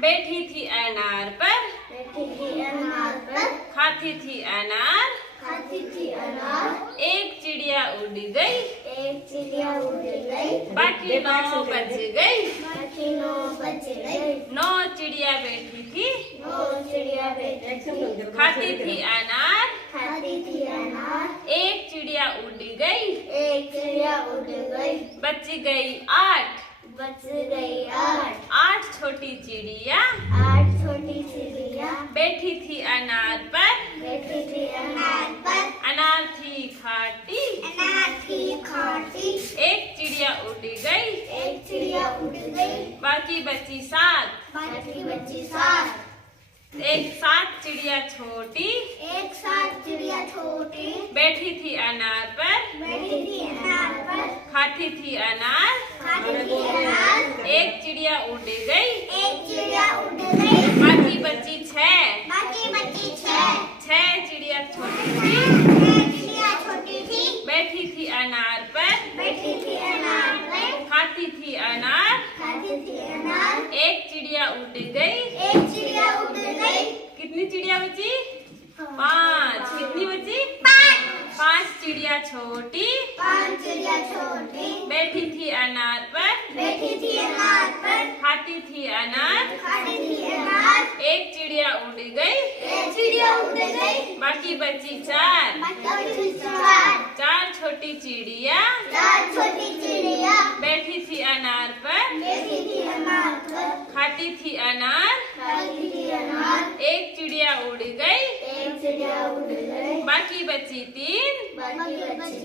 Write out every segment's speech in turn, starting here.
बैठी थी अनार पर, बैठी थी अनार पर, खाती थी अनार, खाती थी अनार। एक चिड़िया उड़ गई, एक चिड़िया उड़ गई, बाकी 9 बज गई। बाकी 9 बज गई। 9 चिड़िया बैठी थी, 9 चिड़िया बैठी, खाती थी अनार, खाती थी अनार। एक चिड़िया उड़ गई, एक चिड़िया उड़ गई, बच गई 8। बच गई 8। 8 छोटी चिड़िया 8 छोटी चिड़िया बैठी थी अनार पर, बैठी थी अनार पर, अनार थी खाटी, अनार थी खाटी। एक चिड़िया उड़ गई, एक चिड़िया उड़ गई, बाकी बची 7। बाकी बची 7। एक 7 चिड़िया छोटी एक 7 चिड़िया छोटी बैठी थी अनार पर, बैठी थी अनार पर, खाती थी अनार, खाती थी अनार। एक चिड़िया उड़ गई, एक चिड़िया उड़ गई, बाकी बची 6। बाकी बची 6। 6 चिड़िया छोटी थी, 6 चिड़िया छोटी थी बैठी थी अनार पर, बैठी थी अनार पर, खाती थी अनार, खाती थी अनार। एक चिड़िया उड़ गई। एक चिड़िया उड़ गई, कितनी चिड़िया बची? 5। कितनी बची? 5 चिड़िया छोटी 5 चिड़िया छोटी बैठी थी अनार पर, बैठी थी अनार पर, खाती थी अनार, खाती थी अनार। एक चिड़िया उड़ गई, एक चिड़िया उड़ गई, बाकी बची 4। बाकी बची 4। 4 छोटी चिड़िया 4 छोटी चिड़िया बैठी थी अनार पर, बैठी थी अनार पर, खाती थी अनार, खाती थी अनार। एक चिड़िया उड़ गई, एक चिड़िया उड़ गई, बाकी बची 3। बाकी बची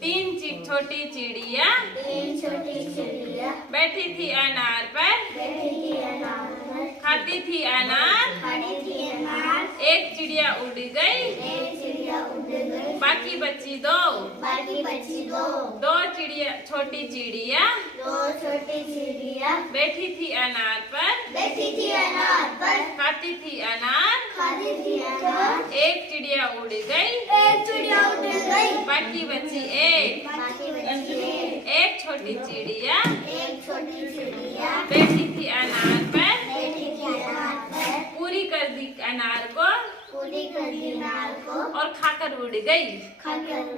3 छोटी चिड़िया 3 छोटी चिड़िया बैठी थी अनार पर, बैठी थी अनार पर, खाती थी अनार, खाती थी अनार। एक चिड़िया उड़ गई, एक चिड़िया उड़ गई, बाकी बची 2। बाकी बची 2। 2 चिड़िया छोटी चिड़िया 2 छोटी चिड़िया बैठी थी अनार पर, बैठी थी अनार पर, खाती थी अनार, खाती थी अनार। एक चिड़िया उड़ गई, एक चिड़िया उड़ गई, बाकी बची 1। बाकी बची 1 छोटी चिड़िया एक छोटी चिड़िया बैठी थी अनार पर, बैठी थी अनार पर, पूरी कर दी अनार को पूरी कर दी अनार को, और खाकर उड़ गई। खाकर